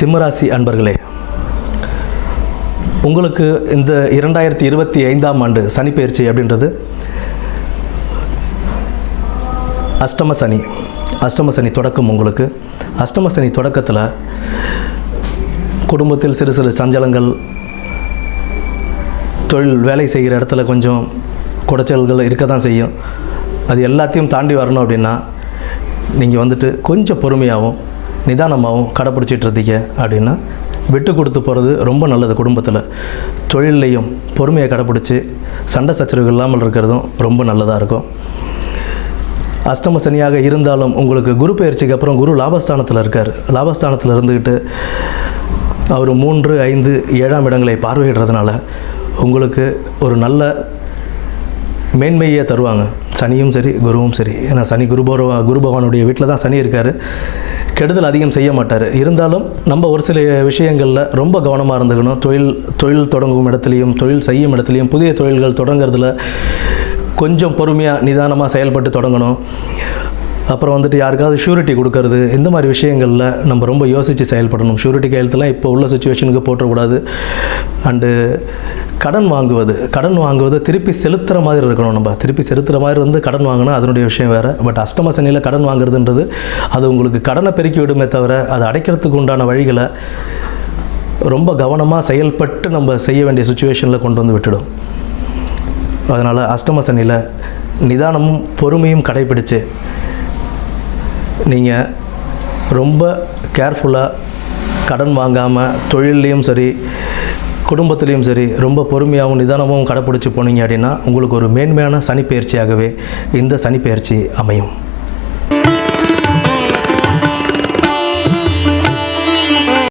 சிம்மராசி அன்பர்களே, உங்களுக்கு இந்த 2025ஆம் ஆண்டு சனி பயிற்சி அப்படின்றது அஷ்டம சனி தொடக்கம். உங்களுக்கு அஷ்டம சனி தொடக்கத்தில் குடும்பத்தில் சிறு சிறு சஞ்சலங்கள், தொழில் வேலை செய்கிற இடத்துல கொஞ்சம் குடைச்சல்கள் இருக்க தான் செய்யும். அது எல்லாத்தையும் தாண்டி வரணும் அப்படின்னா நீங்கள் வந்துட்டு கொஞ்சம் பொறுமையாகவும் நிதானமாகவும் கடைப்பிடிச்சிட்டு இருந்தீங்க அப்படின்னா விட்டு கொடுத்து போகிறது ரொம்ப நல்லது. குடும்பத்தில் தொழிலையும் பொறுமையை கடைப்பிடிச்சி சண்டை சச்சரவுகள் இல்லாமல் இருக்கிறதும் ரொம்ப நல்லதாக இருக்கும். அஷ்டம சனியாக இருந்தாலும் உங்களுக்கு குரு பயிற்சிக்கு அப்புறம் குரு லாபஸ்தானத்தில் இருக்கார். லாபஸ்தானத்தில் இருந்துக்கிட்டு அவர் 3, 5, 7ஆம் இடங்களை பார்வையிடுறதுனால உங்களுக்கு ஒரு நல்ல மேன்மையை தருவாங்க. சனியும் சரி தொழிலும் சரி. ஏன்னா சனி குரு பகவானுடைய வீட்டில் தான் சனி இருக்கார். கெடுதல் அதிகம் செய்ய மாட்டார். இருந்தாலும் நம்ம ஒரு சில விஷயங்களில் ரொம்ப கவனமாக இருந்துக்கணும். தொழில் தொடங்கும் இடத்துலையும் தொழில் செய்யும் இடத்துலையும் புதிய தொழில்கள் தொடங்கிறதுல கொஞ்சம் பொறுமையாக நிதானமாக செயல்பட்டு தொடங்கணும். அப்புறம் வந்துட்டு யாருக்காவது ஷூரிட்டி கொடுக்கறது, இந்த மாதிரி விஷயங்களில் நம்ம ரொம்ப யோசித்து செயல்படணும். ஷூரிட்டி கையெழுத்துலாம் இப்போ உள்ள சுச்சுவேஷனுக்கு போட்டக்கூடாது. அண்டு கடன் வாங்குவது திருப்பி செலுத்துகிற மாதிரி இருக்கணும். நம்ம திருப்பி செலுத்துகிற மாதிரி கடன் வாங்கினா அதனுடைய விஷயம் வேறு. பட் அஷ்டம சனியில் கடன் வாங்குறதுன்றது அது உங்களுக்கு கடனை பெருக்கி விடுமே தவிர அது அடைக்கிறதுக்கு உண்டான வழிகளை ரொம்ப கவனமாக செயல்பட்டு நம்ம செய்ய வேண்டிய சுச்சுவேஷனில் கொண்டு வந்து விட்டுடும். அதனால் அஷ்டம சனியில் நிதானமும் பொறுமையும் கடைப்பிடிச்சு நீங்கள் ரொம்ப கேர்ஃபுல்லாக கடன் வாங்காமல் தொழிலையும் சரி குடும்பத்திலையும் சரி ரொம்ப பொறுமையாகவும் நிதானமும் கடைப்பிடிச்சி போனீங்க அப்படின்னா உங்களுக்கு ஒரு மேன்மையான சனி பயிற்சியாகவே இந்த சனி பயிற்சி அமையும்.